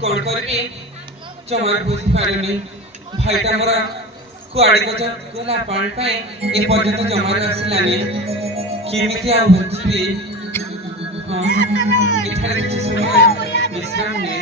कौन करबी जमार बुझी पारुनी भाईटा मोरा कुआड़े को गला पानी पाए ए पर्यंत जमार आसिलानी केमिति आ बंचिबी हां एठारे किछि समय विश्राम ने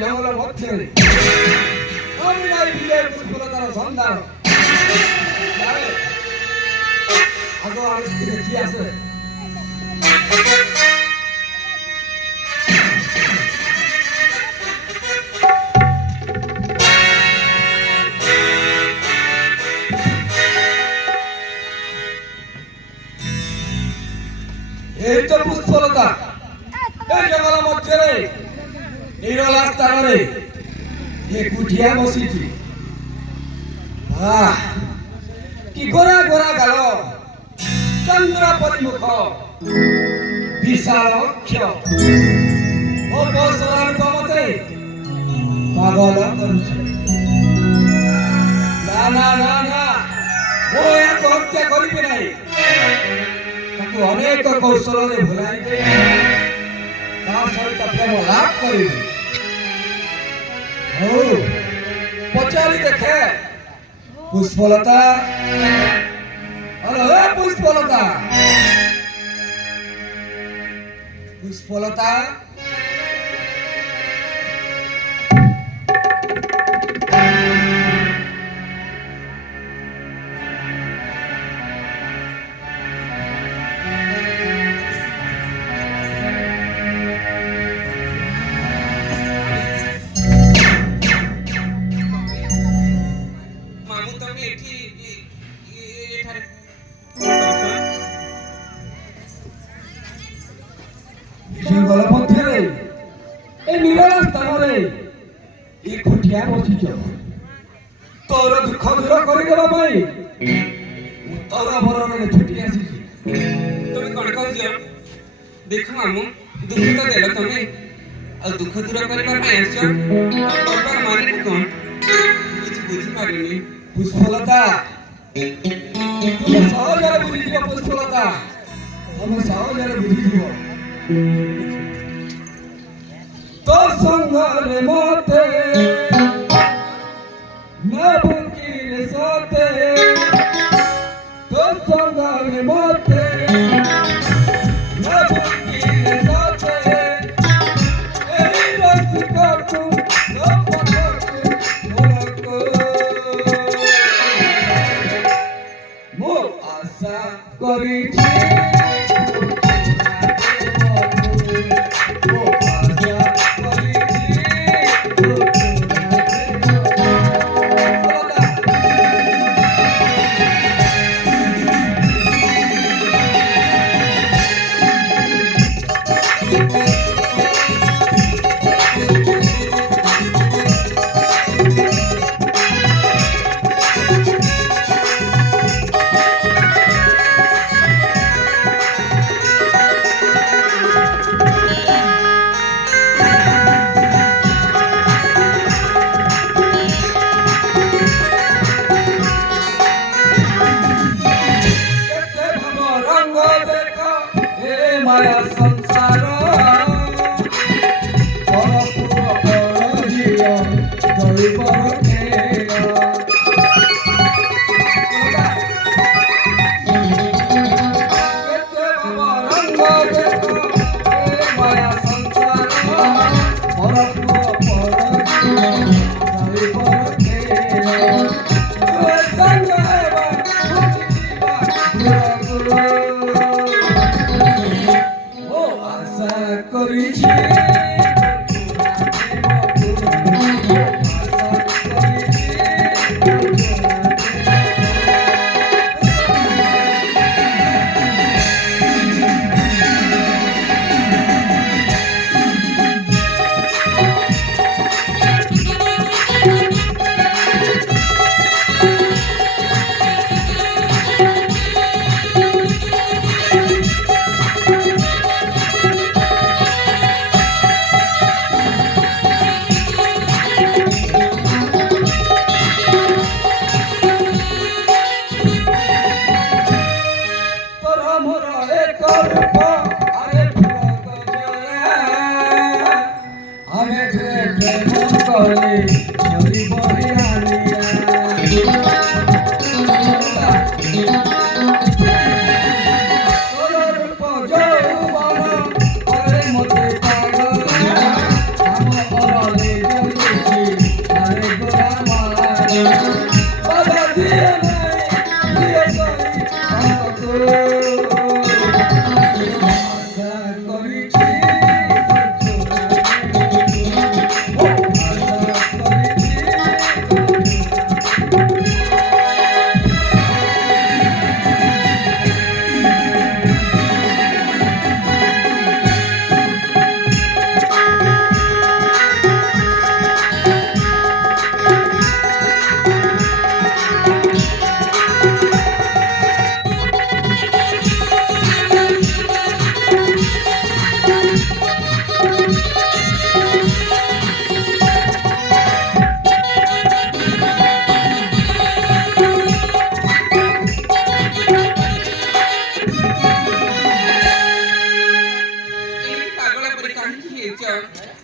जंगल मध्य पुष्पलतार सन्धान आगे देखी आसे तो पुष्पलता जंगल मध्य निरला स्थान ये कुठिया बसी कि गोरा गोरा गाल चंद्र परिमुख विशाल अक्ष मते पागल ना ना ना ना वो एक हत्या करिबे नाही ताकू अनेक कौशल रे भुलाई दे ता सहित प्रेम लाभ करिबे पचारी देखे पुष्पलता अरे पुष्पलता पुष्पलता जंगल मध्य निराला स्थान ये खुटिया बसिच तोर दुख दूर करदे तोर भरण छुटी आसी तुम कौन कह देख मामू दुख तो देल तुम आ दुख दूर करने माने कौन कुछ बुझी पारिनी पुष्पलता तुम सहज बुझीज पुष्पलता तुम सहज बुझीज तो संगरे मोते न बुकीर सोते तो संगरे मोते न बुकीर सोते एई रस को तुम न पकड़ मोरको मो आशा करी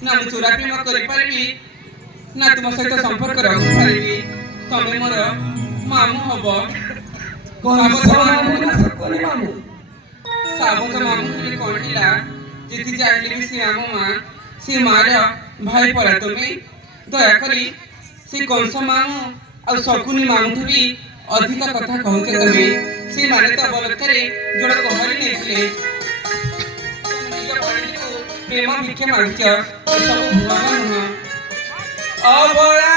ना ମୁଁ ଚୋରା ପ୍ରେମ କରିପାରିବି ନା ତୁମ ସହିତ ସମ୍ପର୍କ ରଖିପାରିବି। ତମେ ମୋର ମାମୁଁ ହବ। ସାବତ ମାମୁଁ ହେଲେ କଣ ହେଲା, ଯେତେ ଚାହିଁଲେ ବି ସେ ଆମ ମା, ସେ ମାର ଭାଇ ପରା ତମେ। ଦୟାକରି ସେ କଂସ ମାମୁଁ ଆଉ ଶକୁନି ମାମୁଁଠୁ ବି ଅଧିକ କଥା କହୁଛ ତମେ। ସେମାନେ ତ ବଳତ୍କାରେ ଜଣକୁ ହରି ନେଇଥିଲେ। ପ୍ରେମ ଭିକ୍ଷା ମାଗୁଛ, ସବୁ ଭଲ ନୁହଁ। ଅବଳା